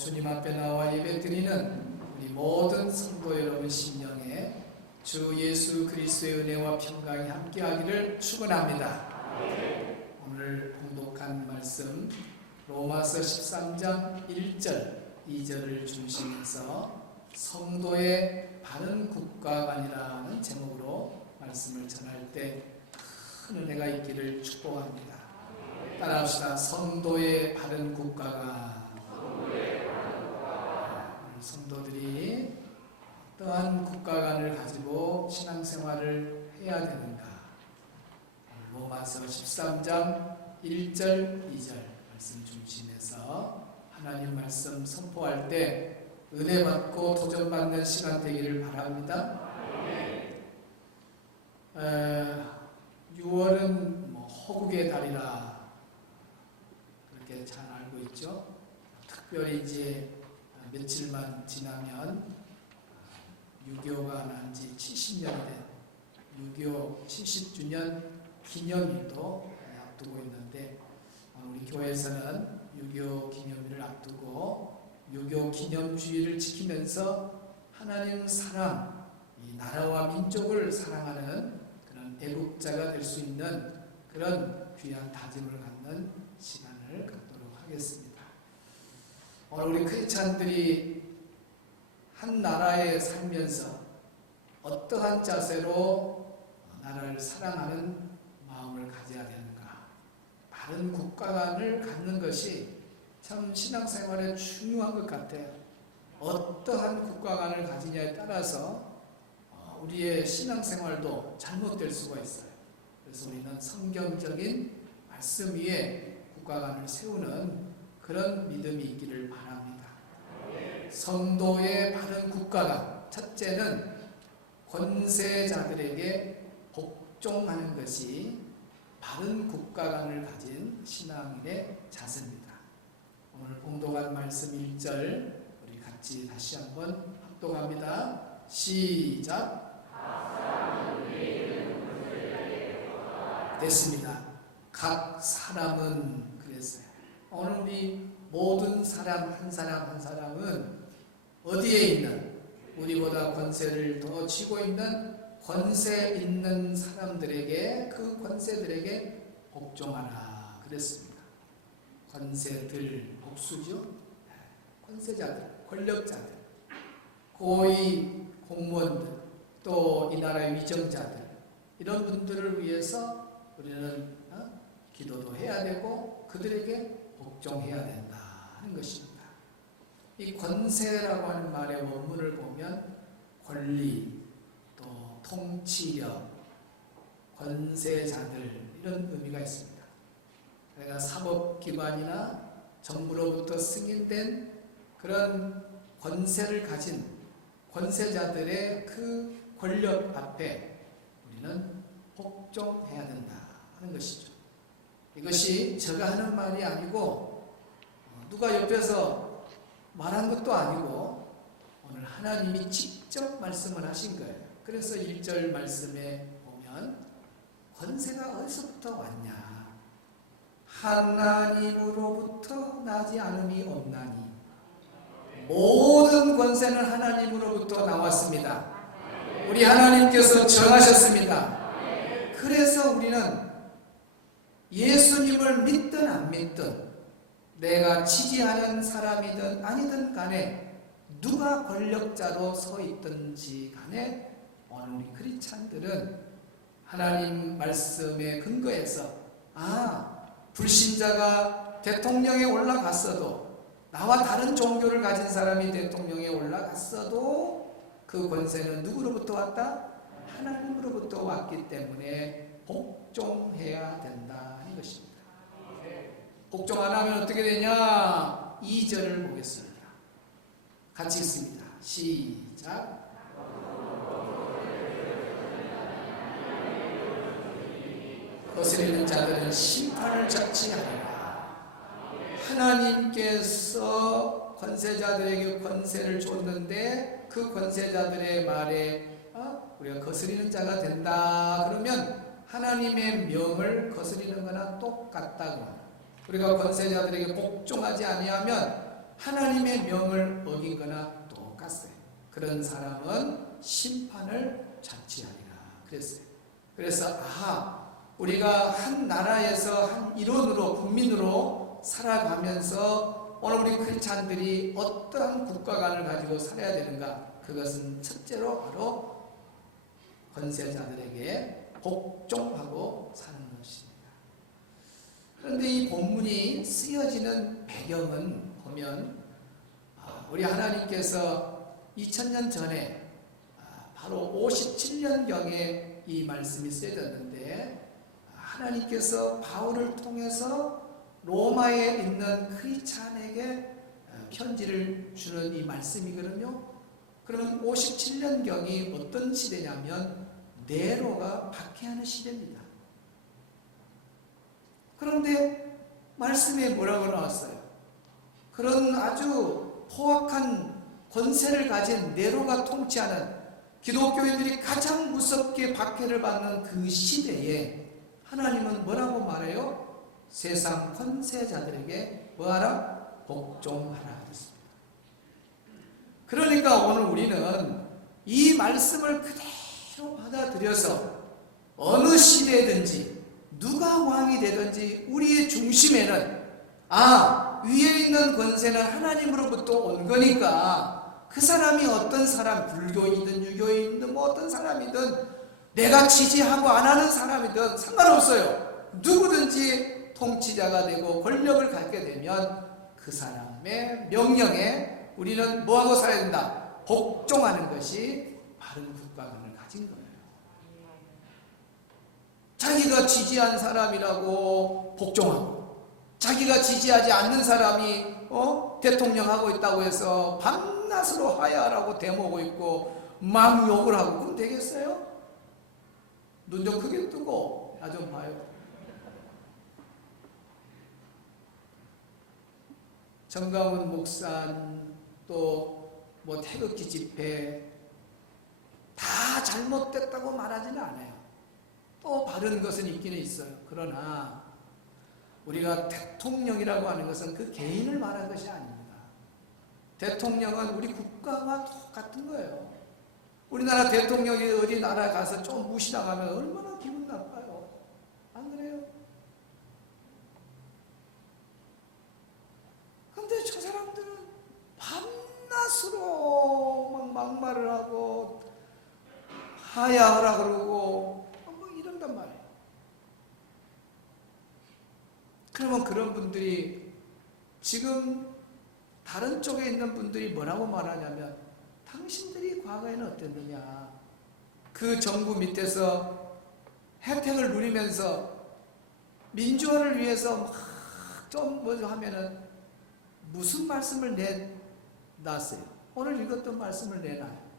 주님 앞에 나와 예배드리는 우리 모든 성도 여러분 심령에 주 예수 그리스도의 은혜와 평강이 함께하기를 축원합니다. 오늘 봉독한 말씀 로마서 13장 1절 2절을 중심해서 성도의 바른 국가관이라는 제목으로 말씀을 전할 때 큰 은혜가 있기를 축복합니다. 따라합시다. 성도의 바른 국가관. 성도들이 어떠한 국가관을 가지고 신앙생활을 해야 되는가? 로마서 13장 1절 2절 말씀 중심해서 하나님 말씀 선포할 때 은혜 받고 도전받는 시간 되기를 바랍니다. 6월은 허국의 달이라 그렇게 잘 알고 있죠. 특별히 이제 며칠만 지나면 6.25가 난 지 70년 된 6.25 70주년 기념일도 앞두고 있는데 우리 교회에서는 6.25 기념일을 앞두고 6.25 기념주의를 지키면서 하나님 사랑, 이 나라와 민족을 사랑하는 그런 애국자가 될 수 있는 그런 귀한 다짐을 갖는 시간을 갖도록 하겠습니다. 오늘 우리 크리스찬들이 한 나라에 살면서 어떠한 자세로 나라를 사랑하는 마음을 가져야 되는가? 바른 국가관을 갖는 것이 참 신앙생활에 중요한 것 같아요. 어떠한 국가관을 가지냐에 따라서 우리의 신앙생활도 잘못될 수가 있어요. 그래서 우리는 성경적인 말씀 위에 국가관을 세우는 그런 믿음이 있기를 바랍니다. 성도의 바른 국가관, 첫째는 권세자들에게 복종하는 것이 바른 국가관을 가진 신앙인의 자세입니다. 오늘 봉독한 말씀 1절 우리 같이 다시 한번 합독합니다. 시작. 됐습니다. 각 사람은 그랬어요. 오늘 우리 모든 사람 한 사람은 어디에 있는 우리보다 권세를 더 쥐고 있는 권세 있는 사람들에게 그 권세들에게 복종하라 그랬습니다. 권세들 복수죠. 권세자들, 권력자들, 고위 공무원들, 또 이 나라의 위정자들 이런 분들을 위해서 우리는 기도도 해야 되고 그들에게 복종해야 된다 하는 것입니다. 이 권세라고 하는 말의 원문을 보면 권리, 또 통치력, 권세자들 이런 의미가 있습니다. 그러니까 사법기관이나 정부로부터 승인된 그런 권세를 가진 권세자들의 그 권력 앞에 우리는 복종해야 된다 하는 것이죠. 이것이 제가 하는 말이 아니고 누가 옆에서 말한 것도 아니고 오늘 하나님이 직접 말씀을 하신 거예요. 그래서 1절 말씀에 보면 권세가 어디서부터 왔냐? 하나님으로부터 나지 않음이 없나니. 모든 권세는 하나님으로부터 나왔습니다. 우리 하나님께서 정하셨습니다. 그래서 우리는 예수님을 믿든 안 믿든 내가 지지하는 사람이든 아니든 간에 누가 권력자로 서 있든지 간에 오늘 우리 크리스찬들은 하나님 말씀에 근거해서 불신자가 대통령에 올라갔어도 나와 다른 종교를 가진 사람이 대통령에 올라갔어도 그 권세는 누구로부터 왔다? 하나님으로부터 왔기 때문에 복종해야 된다 하는 것입니다. 복종 안 하면 어떻게 되냐? 2절을 보겠습니다. 같이 읽습니다. 시작. 거스리는 자들은 심판을 자취하리라. 하나님께서 권세자들에게 권세를 줬는데 그 권세자들의 말에 우리가 거스리는 자가 된다 그러면 하나님의 명을 거스리는 거나 똑같다고. 우리가 권세자들에게 복종하지 아니하면 하나님의 명을 어긴 거나 똑같아요. 그런 사람은 심판을 자취하리라 그랬어요. 그래서 우리가 한 나라에서 한 일원으로 국민으로 살아가면서 오늘 우리 크리스찬들이 어떠한 국가관을 가지고 살아야 되는가? 그것은 첫째로 바로 권세자들에게 복종하고 사는 것입니다. 그런데 이 본문이 쓰여지는 배경은 보면 우리 하나님께서 2000년 전에 바로 57년경에 이 말씀이 쓰여졌는데 하나님께서 바울을 통해서 로마에 있는 크리스찬에게 편지를 주는 이 말씀이거든요. 그러면 57년경이 어떤 시대냐면 네로가 박해하는 시대입니다. 그런데 말씀에 뭐라고 나왔어요? 그런 아주 포악한 권세를 가진 네로가 통치하는 기독교인들이 가장 무섭게 박해를 받는 그 시대에 하나님은 뭐라고 말해요? 세상 권세자들에게 뭐하라? 복종하라 했습니다. 그러니까 오늘 우리는 이 말씀을 그대로 받아들여서 어느 시대든지 누가 왕이 되든지 우리의 중심에는 위에 있는 권세는 하나님으로부터 온 거니까 그 사람이 어떤 사람, 불교이든 유교이든 뭐 어떤 사람이든 내가 지지하고 안 하는 사람이든 상관없어요. 누구든지 통치자가 되고 권력을 갖게 되면 그 사람의 명령에 우리는 뭐하고 살아야 된다? 복종하는 것이 바른 국가관을 가진 거예요. 자기가 지지한 사람이라고 복종하고 자기가 지지하지 않는 사람이 대통령 하고 있다고 해서 밤낮으로 하야라고 대모고 있고 막 욕을 하고 그럼 되겠어요? 눈 좀 크게 뜨고 나 좀 봐요. 정강훈 목사 또 뭐 태극기 집회 다 잘못됐다고 말하지는 않아요. 또 바른 것은 있기는 있어요. 그러나 우리가 대통령이라고 하는 것은 그 개인을 말한 것이 아닙니다. 대통령은 우리 국가와 똑같은 거예요. 우리나라 대통령이 어디 나라 가서 좀 무시당하면 얼마나 기분 나빠요. 안 그래요? 근데 저 사람들은 밤낮으로 막 막말을 하고 하야하라 그러고 뭐 이런단 말이에요. 그러면 그런 분들이 지금 다른 쪽에 있는 분들이 뭐라고 말하냐면 당신들이 과거에는 어땠느냐, 그 정부 밑에서 혜택을 누리면서 민주화를 위해서 막 좀 뭐 하면은 무슨 말씀을 내놨어요? 오늘 읽었던 말씀을 내놔요.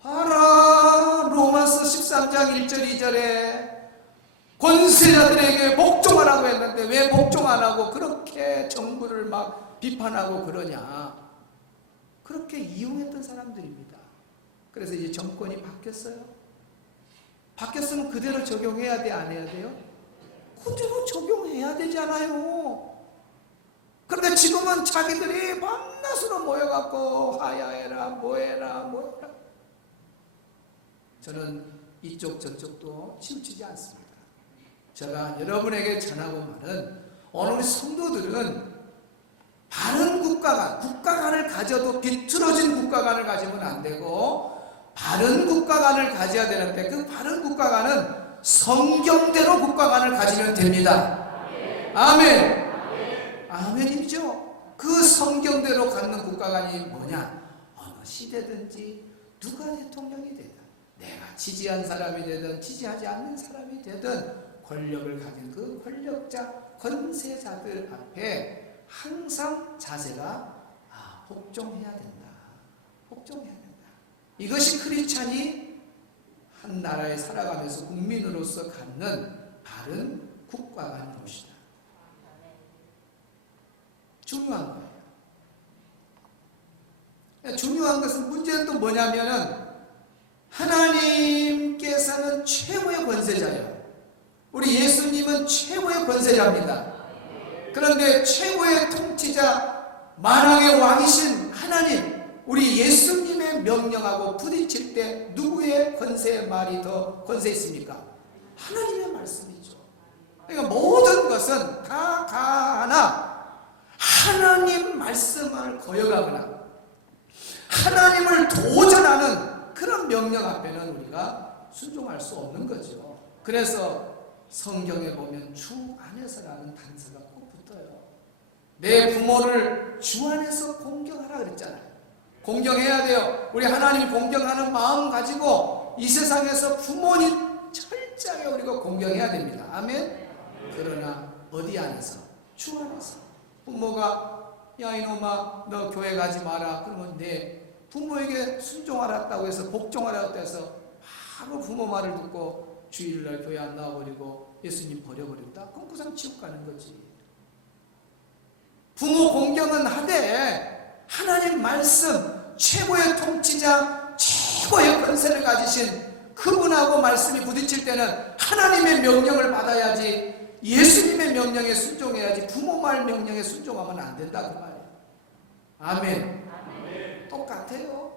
봐라, 로마서 13장 1절 2절에 권세자들에게 복종하라고 했는데 왜 복종 안 하고 그렇게 정부를 막 비판하고 그러냐. 그렇게 이용했던 사람들입니다. 그래서 이제 정권이 바뀌었어요. 바뀌었으면 그대로 적용해야 돼, 안 해야 돼요? 그대로 적용해야 되잖아요. 그런데 지금은 자기들이 밤낮으로 모여갖고 하야해라 뭐해라. 저는 이쪽 저쪽도 치우치지 않습니다. 제가 여러분에게 전하고 말은 오늘 우리 성도들은 바른 국가관을 가져도 비틀어진 국가관을 가지면 안 되고 바른 국가관을 가져야 되는데 그 바른 국가관은 성경대로 국가관을 가지면 됩니다. 아멘. 아멘이죠. 그 성경대로 갖는 국가관이 뭐냐? 어느 시대든지 누가 대통령이 되든 내가 지지한 사람이 되든 지지하지 않는 사람이 되든 권력을 가진 그 권력자, 권세자들 앞에 항상 자세가 복종해야 된다. 복종해야 된다. 이것이 크리스찬이 한 나라에 살아가면서 국민으로서 갖는 바른 국가관인 것이다. 중요한 거예요. 중요한 것은 문제는 또 뭐냐면은 하나님께서는 최고의 권세자예요. 우리 예수님은 최고의 권세자입니다. 그런데 최고의 통치자 만왕의 왕이신 하나님, 우리 예수님의 명령하고 부딪힐 때 누구의 권세의 말이 더 권세 있습니까? 하나님의 말씀이죠. 그러니까 모든 것은 다 하나 하나님 말씀을 거역하거나 하나님을 도전하는 그런 명령 앞에는 우리가 순종할 수 없는 거죠. 그래서 성경에 보면 주 안에서라는 단서가 꼭 붙어요. 내 부모를 주 안에서 공경하라 그랬잖아요. 공경해야 돼요. 우리 하나님 공경하는 마음 가지고 이 세상에서 부모님 철저하게 우리가 공경해야 됩니다. 아멘. 그러나 어디 안에서? 주 안에서. 부모가 야 이놈아 너 교회 가지 마라 그러면 내 부모에게 순종하라고 해서 복종하라고 해서 바로 부모 말을 듣고 주일날 교회 안 나와버리고 예수님 버려버린다? 그럼 그냥 지옥 가는 거지. 부모 공경은 하되 하나님 말씀 최고의 통치자 최고의 권세를 가지신 그분하고 말씀이 부딪힐 때는 하나님의 명령을 받아야지 예수님의 명령에 순종해야지 부모 말 명령에 순종하면 안 된다 그 말이에요. 아멘. 똑같아요.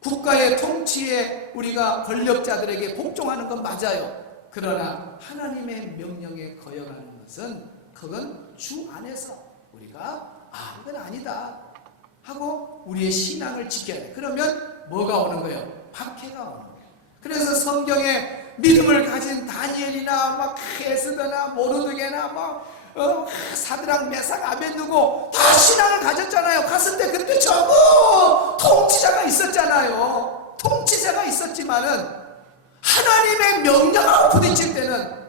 국가의 통치에 우리가 권력자들에게 복종하는 건 맞아요. 그러나 하나님의 명령에 거역하는 것은 그건 주 안에서 우리가 이건 아니다 하고 우리의 신앙을 지켜야 돼. 그러면 뭐가 오는 거예요? 박해가 오는 거예요. 그래서 성경에 믿음을 가진 다니엘이나 막 에스더나 모르드게나 막 사드락 메삭 아벤누고 다 신앙을 가졌잖아요. 갔을 때 그때 전부 통치자가 있었잖아요. 통치자가 있었지만은 하나님의 명령하고 부딪힐 때는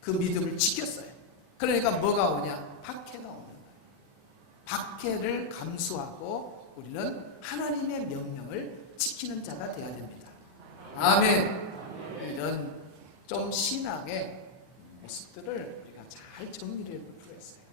그 믿음을 지켰어요. 그러니까 뭐가 오냐? 박해가 오는 거예요. 박해를 감수하고 우리는 하나님의 명령을 지키는 자가 되어야 됩니다. 아멘. 이런 좀 신앙의 모습들을 우리가 잘 정리를 해 볼 필요가 있어요.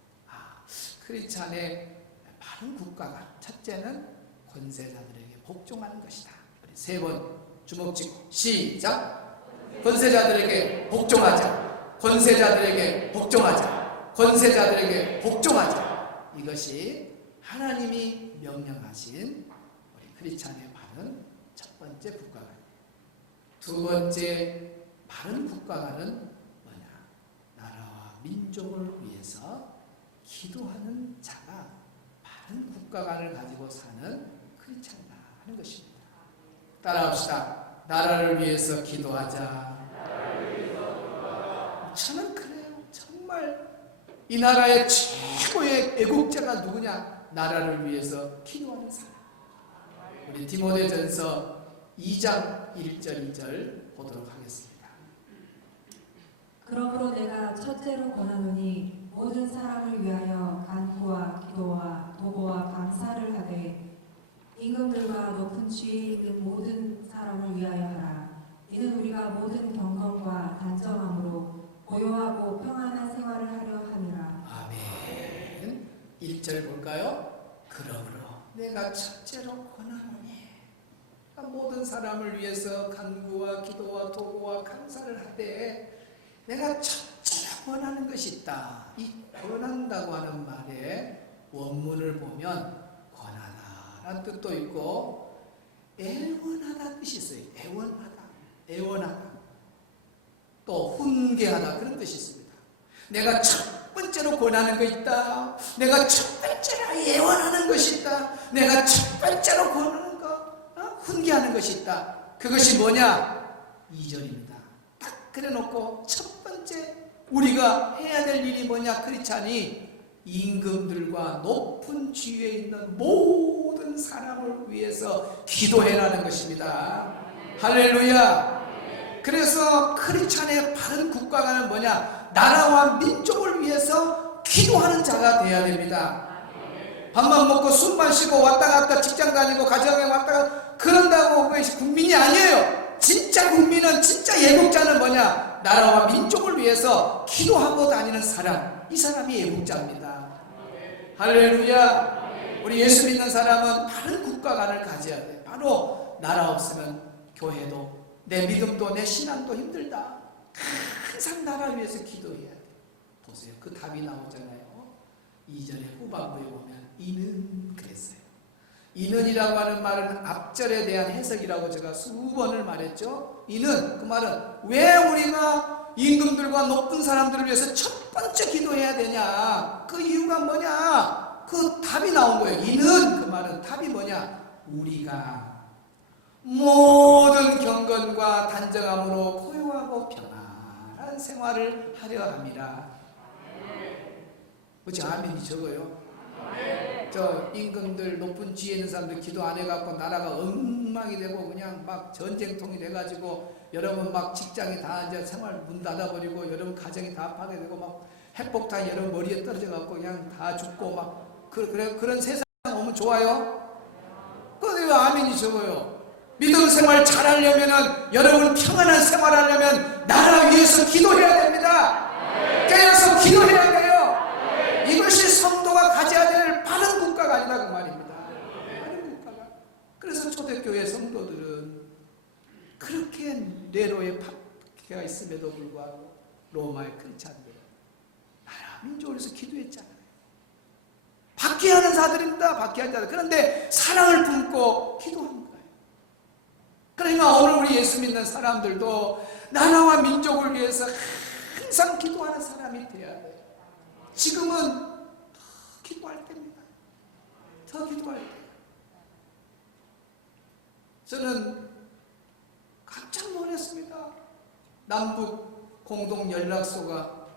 크리스찬의 바른 국가가 첫째는 권세자들에게 복종하는 것이다. 우리 세 번 주먹 쥐고 시작. 권세자들에게 복종하자. 권세자들에게 복종하자. 권세자들에게 복종하자. 이것이 하나님이 명령하신 우리 크리스찬의 바른 첫 번째 국가관이에요. 두 번째 바른 국가관은 뭐냐? 나라와 민족을 위해서 기도하는 자가 바른 국가관을 가지고 사는 크리스찬이다 하는 것입니다. 따라합시다. 나라를 위해서 기도하자. 저는 그래요. 정말 이 나라의 최고의 애국자가 누구냐? 나라를 위해서 기도하는 사람. 우리 디모데전서 2장 1절 2절 보도록 하겠습니다. 그러므로 내가 첫째로 권하노니 모든 사람을 위하여 간구와 기도와 도고와 감사를 하되 임금들과 높은 지위에 있는 모든 사람을 위하여 하라. 이는 우리가 모든 경건과 단정함으로 고요하고 평안한 생활을 하려 함이라. 아멘. 1절 볼까요? 그러므로 내가 첫째로 권하노니 모든 사람을 위해서 간구와 기도와 도구와 감사를 하되 내가 첫째로 권하는 것이 있다. 이 권한다고 하는 말에 원문을 보면 권하다라는 뜻도 있고 애원하다 뜻이 있어요. 애원하다. 또 훈계하다 그런 뜻이 있습니다. 내가 첫 번째로 권하는 거 있다. 내가 첫 번째로 애원하는 것이 있다. 내가 첫 번째로 권하는 훈계하는 것이 있다. 그것이 뭐냐? 2절입니다. 딱 그래놓고 첫 번째 우리가 해야 될 일이 뭐냐? 크리스찬이 임금들과 높은 지위에 있는 모든 사람을 위해서 기도해라는 것입니다. 할렐루야. 그래서 크리스찬의 바른 국가관은 뭐냐? 나라와 민족을 위해서 기도하는 자가 되어야 됩니다. 밥만 먹고 숨만 쉬고 왔다 갔다 직장 다니고 가정에 왔다 갔다 그런다고 그것이 국민이 아니에요. 진짜 국민은, 진짜 애국자는 뭐냐? 나라와 민족을 위해서 기도하고 다니는 사람, 이 사람이 애국자입니다. 할렐루야. 우리 예수 믿는 사람은 바른 국가관을 가져야 돼. 바로 나라 없으면 교회도 내 믿음도 내 신앙도 힘들다. 항상 나라 위해서 기도해야 돼. 보세요. 그 답이 나오잖아요. 2절의 후반부에 보면 이는 그랬어요. 이는이라고 하는 말은 앞절에 대한 해석이라고 제가 수번을 말했죠. 이는 그 말은 왜 우리가 임금들과 높은 사람들을 위해서 첫 번째 기도해야 되냐, 그 이유가 뭐냐, 그 답이 나온 거예요. 이는 그 말은 답이 뭐냐, 우리가 모든 경건과 단정함으로 고요하고 평안한 생활을 하려 합니다. 그렇지? 아멘이 적어요. 저 임금들 높은 지혜 있는 사람들 기도 안 해갖고 나라가 엉망이 되고 그냥 막 전쟁통이 돼가지고 여러분 막 직장이 다 이제 생활 문 닫아버리고 여러분 가정이 다 파괴되고 막 핵폭탄이 여러분 머리에 떨어져갖고 그냥 다 죽고 막 그런 세상 오면 좋아요? 그런데 왜 아멘이 적어요? 믿음 생활 잘하려면은 여러분 평안한 생활 하려면 나라 위해서 기도해야 됩니다. 깨어서 기도해야 돼요. 이것이 성도가 가져야 될 바른 국가가 아니다 그 말입니다. 바른 국가가. 그래서 초대교회 성도들은 그렇게 네로의 박해가 있음에도 불구하고 로마의 그렇지 않대요. 나라 민족을 위해서 기도했잖아요. 박해하는 자들입니다. 박해하는 자들. 그런데 사랑을 품고 기도한 거예요. 그러니까 오늘 우리 예수 믿는 사람들도 나라와 민족을 위해서 항상 기도하는 사람이 돼야 돼요. 지금은 더 기도할 때입니다. 더 기도할 때. 저는 깜짝 놀랐습니다. 남북 공동 연락소가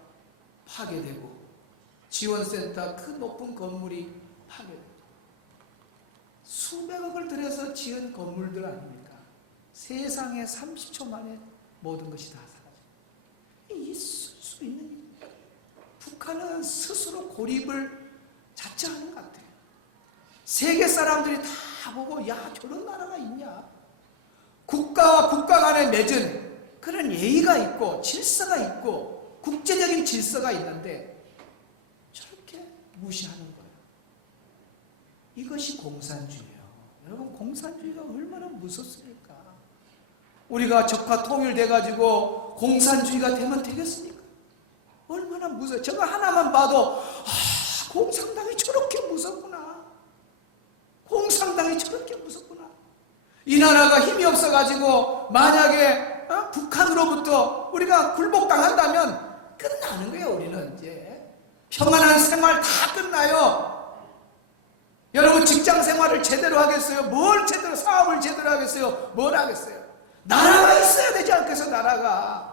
파괴되고 지원센터 그 높은 건물이 파괴되고 수백억을 들여서 지은 건물들 아닙니까? 세상에 30초 만에 모든 것이 다 사라져요. 있을 수 있는 일입니다. 북한은 스스로 고립을 자처하는 것 같아요. 세계 사람들이 다 보고 야 저런 나라가 있냐. 국가와 국가 간에 맺은 그런 예의가 있고 질서가 있고 국제적인 질서가 있는데 저렇게 무시하는 거예요. 이것이 공산주의예요. 여러분 공산주의가 얼마나 무섭습니까? 우리가 적화 통일돼가지고 공산주의가 되면 되겠습니까? 얼마나 무서워요. 저거 하나만 봐도 공산당이 저렇게 무섭구나. 공산당이 저렇게 무섭구나. 이 나라가 힘이 없어가지고 만약에 북한으로부터 우리가 굴복당한다면 끝나는 거예요. 우리는 이제 평안한 생활 다 끝나요. 여러분 직장 생활을 제대로 하겠어요? 뭘 제대로, 사업을 제대로 하겠어요? 뭘 하겠어요? 나라가 있어야 되지 않겠어요? 나라가.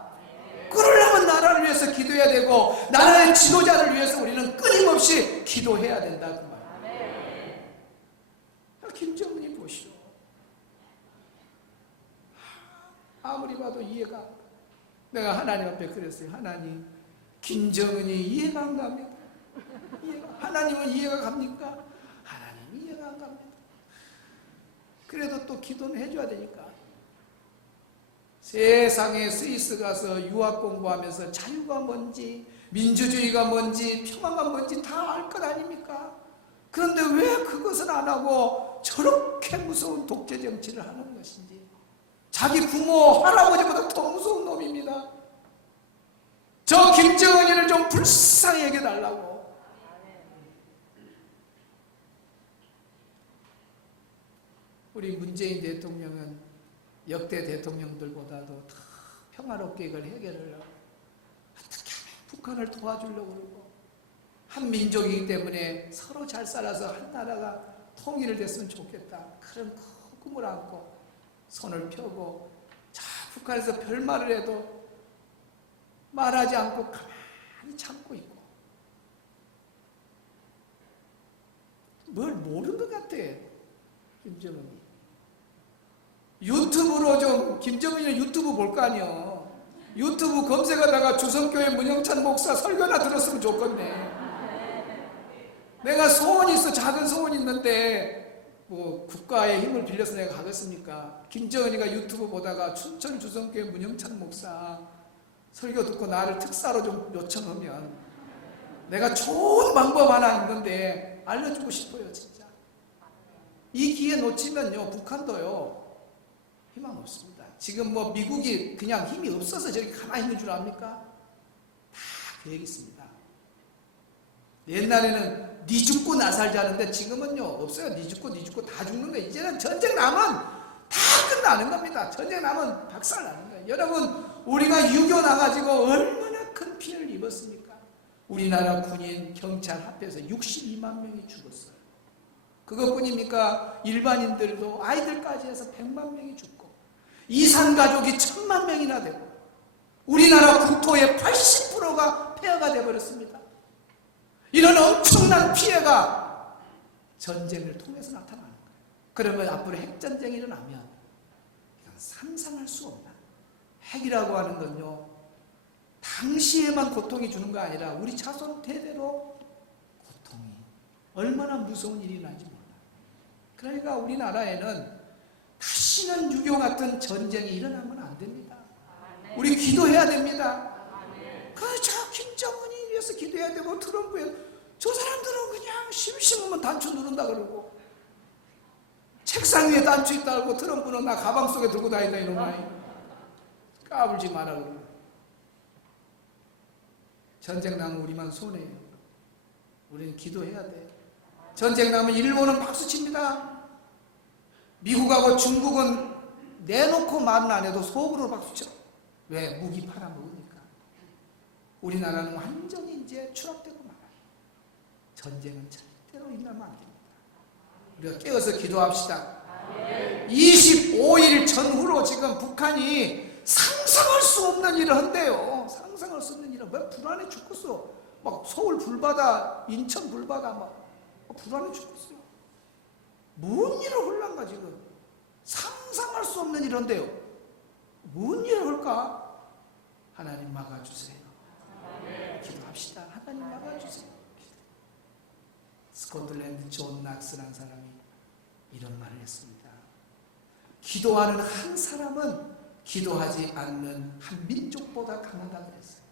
그러려면 나라를 위해서 기도해야 되고 나라의 지도자를 위해서 우리는 끊임없이 기도해야 된다 그 말이에요. 김정은이 보시오. 아무리 봐도 이해가 안 가. 내가 하나님 앞에 그랬어요. 하나님, 김정은이 이해가 안 갑니다. 하나님은 이해가 갑니까? 하나님 이해가 안 갑니다. 그래도 또 기도는 해줘야 되니까. 세상에 스위스 가서 유학 공부하면서 자유가 뭔지 민주주의가 뭔지 평화가 뭔지 다 알 것 아닙니까? 그런데 왜 그것은 안 하고 저렇게 무서운 독재 정치를 하는 것인지. 자기 부모 할아버지보다 더 무서운 놈입니다. 저 김정은이를 좀 불쌍히 여겨달라고. 우리 문재인 대통령은 역대 대통령들보다도 더 평화롭게 이걸 해결을 하고 어떻게 하면 북한을 도와주려고 그러고 한 민족이기 때문에 서로 잘 살아서 한 나라가 통일을 됐으면 좋겠다. 그런 꿈을 안고 손을 펴고 자 북한에서 별말을 해도 말하지 않고 가만히 참고 있고 뭘 모르는 것 같아. 김정은이 유튜브로 좀 김정은이 유튜브 볼 거 아니요. 유튜브 검색하다가 주성교회 문영찬 목사 설교나 들었으면 좋겠네. 내가 소원이 있어. 작은 소원이 있는데 뭐 국가의 힘을 빌려서 내가 가겠습니까? 김정은이가 유튜브 보다가 춘천 주성교회 문영찬 목사 설교 듣고 나를 특사로 좀 요청하면 내가 좋은 방법 하나 있는데 알려주고 싶어요. 진짜 이 기회 놓치면요 북한도요 희망 없습니다. 지금 뭐 미국이 그냥 힘이 없어서 저렇게 가만히 있는 줄 압니까? 다 계획이 있습니다. 옛날에는 니 죽고 나 살자는데 지금은요 없어요. 니 죽고 다 죽는 거예요. 이제는 전쟁 나면 다 끝나는 겁니다. 전쟁 나면 박살 나는 거예요. 여러분, 우리가 유교 나가지고 얼마나 큰 피해를 입었습니까? 우리나라 군인, 경찰 합해서 62만 명이 죽었어요. 그것뿐입니까? 일반인들도 아이들까지 해서 100만 명이 죽고 이산 가족이 1000만 명이나 되고 우리나라 국토의 80%가 폐허가 되어버렸습니다. 이런 엄청난 피해가 전쟁을 통해서 나타나는 거예요. 그러면 앞으로 핵전쟁이 일어나면 이건 상상할 수 없는, 핵이라고 하는 건요 당시에만 고통이 주는 거 아니라 우리 자손 대대로 고통이 얼마나 무서운 일이 나는지 몰라요. 그러니까 우리나라에는 다시는 유교 같은 전쟁이 일어나면 안 됩니다. 우리 기도해야 됩니다. 저 김정은이 위해서 기도해야 되고 트럼프에 저 사람들은 그냥 심심하면 단추 누른다 그러고 책상 위에 단추 있다 그러고 트럼프는 나 가방 속에 들고 다닌다 이놈아. 까불지 마라 그러고. 전쟁 나면 우리만 손해요. 우리는 기도해야 돼. 전쟁 나면 일본은 박수칩니다. 미국하고 중국은 내놓고 말은 안 해도 속으로 박수쳐. 왜? 무기 팔아먹으니까. 우리나라는 완전히 이제 추락되고 말아요. 전쟁은 절대로 일어나면 안 됩니다. 우리가 깨어서 기도합시다. 25일 전후로 지금 북한이 상상할 수 없는 일을 한대요. 상상할 수 없는 일을. 왜 불안해 죽겠어. 막 서울 불바다, 인천 불바다 막 불안해 죽겠어요. 뭔 일을 할란가 지금. 상상할 수 없는 일을 한대요. 뭔 일을 할까? 하나님 막아주세요. 기도합시다. 하나님 막아주세요. 스코틀랜드 존 낙스라는 사람이 이런 말을 했습니다. 기도하는 한 사람은 기도하지 않는 한 민족보다 강하다고 했어요.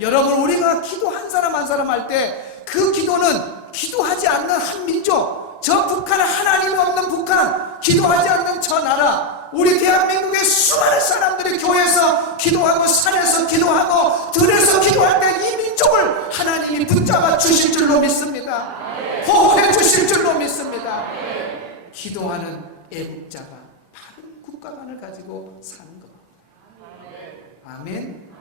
여러분, 우리가 기도 한 사람 한 사람 할 때 그 기도는 기도하지 않는 한 민족, 저 북한, 하나님 없는 북한, 기도하지 않는 저 나라, 우리 대한민국의 수많은 사람들이 교회에서 기도하고 산에서 기도하고 들에서 기도할 때 이 민족을 하나님이 붙잡아 주실 줄로 믿습니다. 보호해 주실 줄로 믿습니다. 기도하는 애국자가 바른 국가관을 가지고 사는 겁니다. 아멘.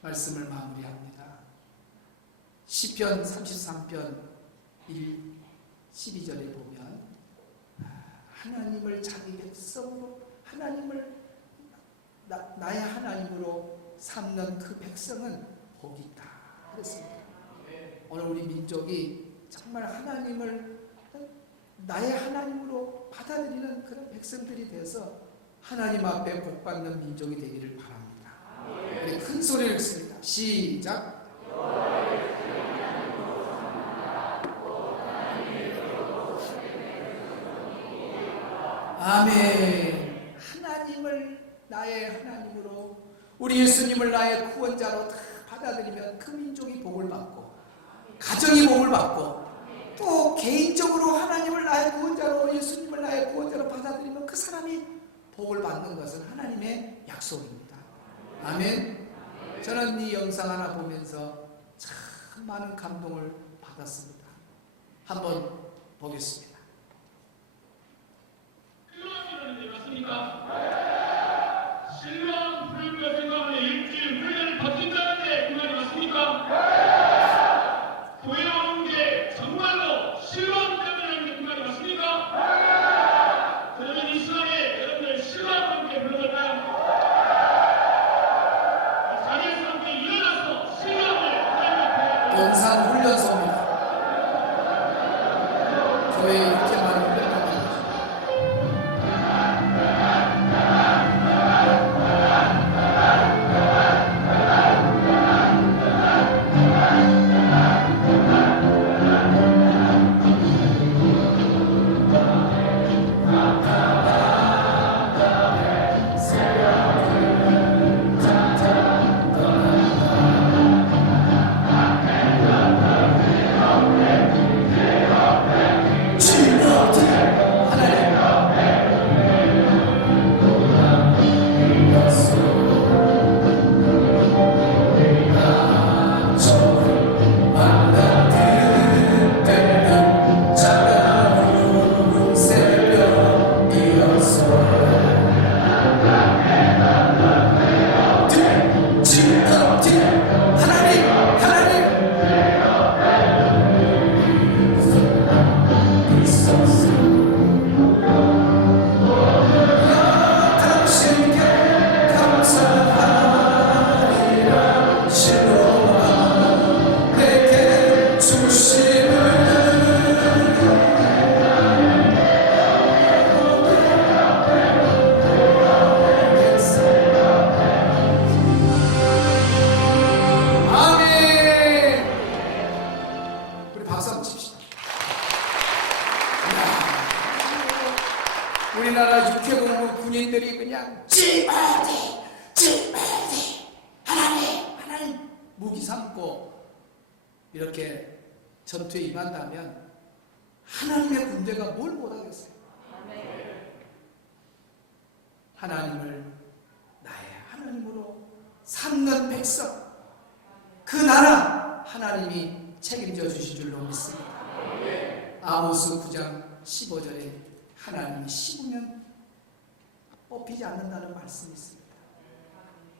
말씀을 마무리합니다. 시편 33편 12절에 보면 하나님을 자기 백성으로, 하나님을 나의 하나님으로 삼는 그 백성은 복이 있다 그랬습니다. 오늘 우리 민족이 정말 하나님을 나의 하나님으로 받아들이는 그런 백성들이 돼서 하나님 앞에 복받는 민족이 되기를 바랍니다. 우리 큰 소리를 읽습니다. 시작. 아멘. 하나님을 나의 하나님으로, 우리 예수님을 나의 구원자로 다 받아들이면 그 민족이 복을 받고, 가정이 복을 받고, 또 개인적으로 하나님을 나의 구원자로, 예수님을 나의 구원자로 받아들이면 그 사람이 복을 받는 것은 하나님의 약속입니다. 아멘. 저는 이 영상 하나 보면서 참 많은 감동을 받았습니다. 한번 보겠습니다. 맞습니까? 실로암 불교 생각에 일주일 훈련을 받는다는데 그 말이 맞습니까? 교회 오는 게 정말로 실로암 때문에 하는 게 그 말이 맞습니까? 그러면 이 시간에 여러분들 실로암과 함께 불러볼까요? 자리에서 함께 일어나서 실로암을 하나님 앞에 영상 훈련소입니다. 교회에 이렇게 많은 분들이 지나 군인들이 그냥 지바디 하나님 무기 삼고 이렇게 전투에 임한다면 하나님의 군대가 뭘 못하겠어요? 하나님을 나의 하나님으로 삼는 백성, 그 나라 하나님이 책임져 주실 줄로 믿습니다. 아모스 9장 15절에 하나님이 씹으면 뽑히지 않는다는 말씀이 있습니다.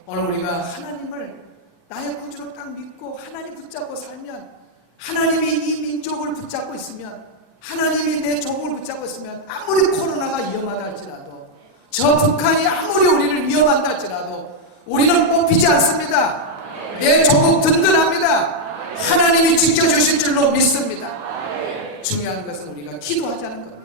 오늘 우리가 하나님을 나의 구주로 딱 믿고 하나님 붙잡고 살면, 하나님이 이 민족을 붙잡고 있으면, 하나님이 내 조국을 붙잡고 있으면, 아무리 코로나가 위험하다 할지라도, 저 북한이 아무리 우리를 위험한다 할지라도 우리는 뽑히지 않습니다. 내 조국 든든합니다. 하나님이 지켜주실 줄로 믿습니다. 중요한 것은 우리가 기도하자는 겁니다.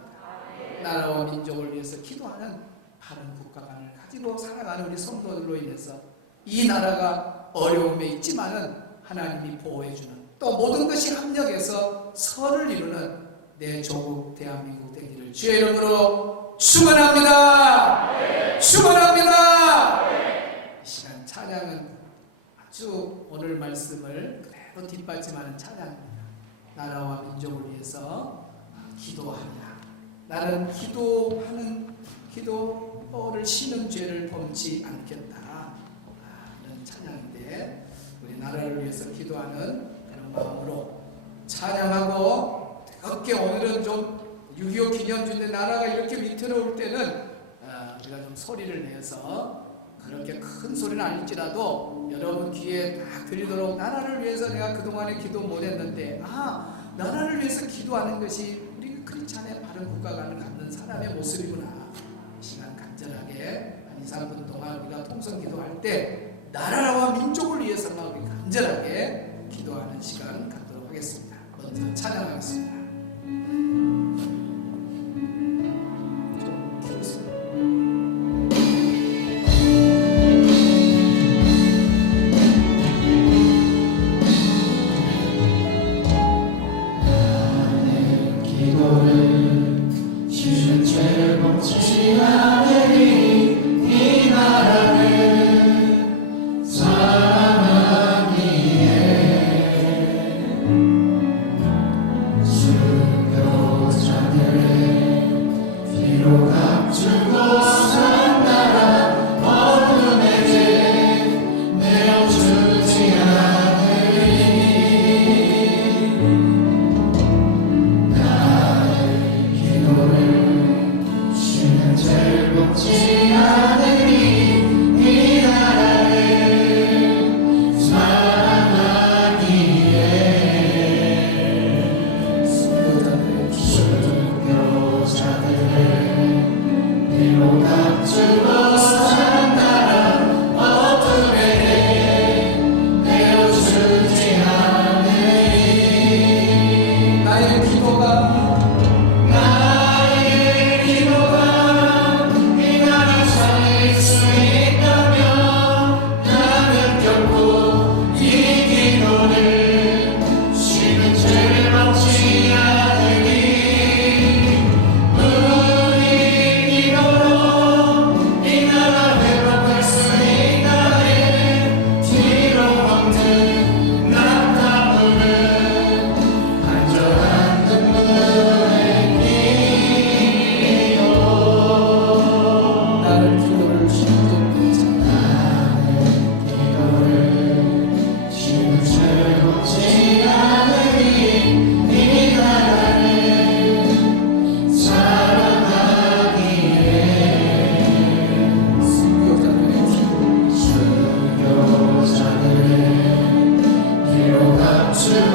나라와 민족을 위해서 기도하는 바른 국가관을 가지고 살아가는 우리 성도들로 인해서 이 나라가 어려움에 있지만은 하나님이 보호해주는, 또 모든 것이 합력해서 선을 이루는 내 조국 대한민국 되기를 주의 이름으로 축원합니다. 축원합니다. 이 시간 찬양은 아주 오늘 말씀을 그대로 뒷받침하는 찬양입니다. 나라와 민족을 위해서 기도하냐, 나는 기도를 쉬는 죄를 범치 않겠다 하는 찬양인데, 우리 나라를 위해서 기도하는 그런 마음으로 찬양하고, 뜨겁게 오늘은 좀 6.25 기념주인데 나라가 이렇게 위태로울 때는 우리가 좀 소리를 내서, 그렇게 큰 소리는 아닐지라도 여러분 귀에 딱 들리도록, 나라를 위해서 내가 그동안에 기도 못했는데 나라를 위해서 기도하는 것이 우리 크리스찬의 바른 국가관을 갖는 사람의 모습이구나. 이 시간 간절하게 한 2, 3분 동안 우리가 통성 기도할 때 나라와 민족을 위해서만 우리 간절하게 기도하는 시간 갖도록 하겠습니다. 먼저 찬양하겠습니다. 좀 키우세요. To